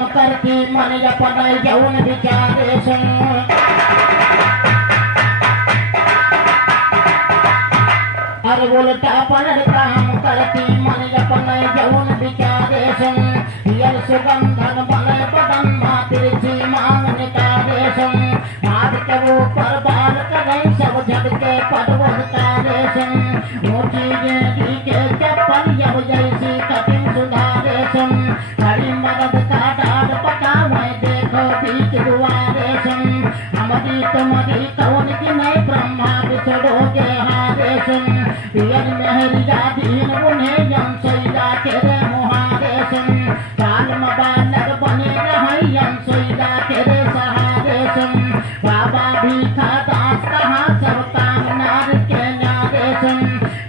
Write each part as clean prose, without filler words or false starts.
काम करती मन अपन जाऊन विचारे सुन अरे बोलता पण काम करती मन अपन जाऊन विचारे सुन यल सुगंधन बने बदन मातिरची मांग निकाले सुन हाथ के ऊपर बाल करे सब झटके पदवन तारे सुन ऊंची जेगी के चप्पल जब जैसी कटिंग सुधारे सुन हरी मदद का डाल पकावे देखो बीच दुआरे सुन हमारी तुम्हारी कौन की नहीं ब्रह्मा बिछड़ोगे हारे सुन पियर मेहरिया दीन उन्हें यम सैला तेरे मुहारे सुन काल मबालक बने रहे यम सैला तेरे सहारे सुन बाबा भीखा दास कहा सब काम नार के नारे सुन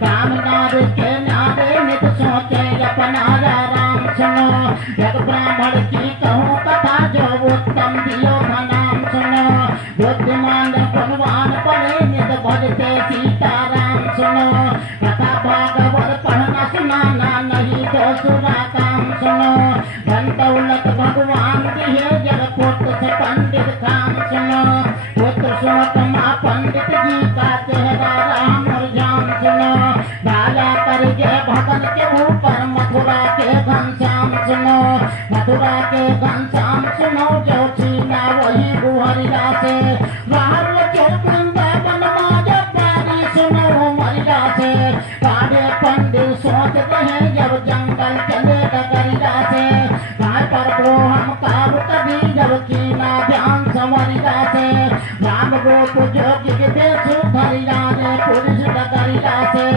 काम नार के नारे नित सोचे अपना राम सुनो जग ब्राह्मण की कहूँ कथा जो उत्तम दियो नाम सुनो बुद्धिमान भगवान पड़े नित भजते सीताराम सुनो कथा भागवत पढ़ना सुनाना नहीं तो सुना काम सुनो धन दौलत भगवान दिए जग पुत्र से पंडित काम सुनो पुत्र सोतमा पंडित जी का चेहरा राम और जाम सुनो डाला करके भगन के ऊपर मथुरा के घनश्याम सुनो मथुरा के घनश्याम सुनो जो छीना वही गुहरिया से बाहर वृंदावन माजा पारी सुनो मरिया से सारे पंडित सोचते हैं जब जंगल चले डगरिया से गाय पर गो हम काब कभी जब कीना ध्यान समरिया से राम गोप जोगी के देश धरिया ने पुरुष डगरिया से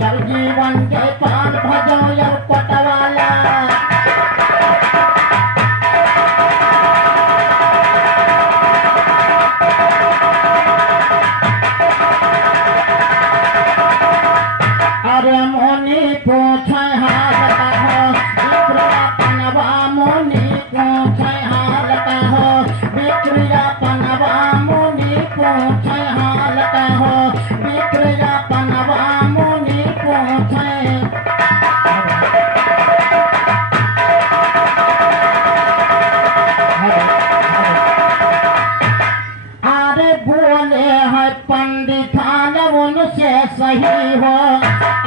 जब जीवन के पान भजो जब पटवाला अरे मोनी पूछे हालता हो विक्रिया पनवा मोनी पूछे हालता हो विक्रिया पनवा मोनी पूछे हालता हो विक्रिया पनवा मोनी पूछे अरे बोले है पंडितान उनसे सही हो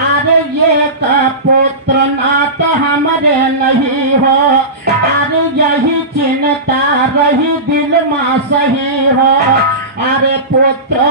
अरे ये का पुत्र नात हमारे नहीं हो अरे यही चिंता रही दिल में सही हो अरे पुत्र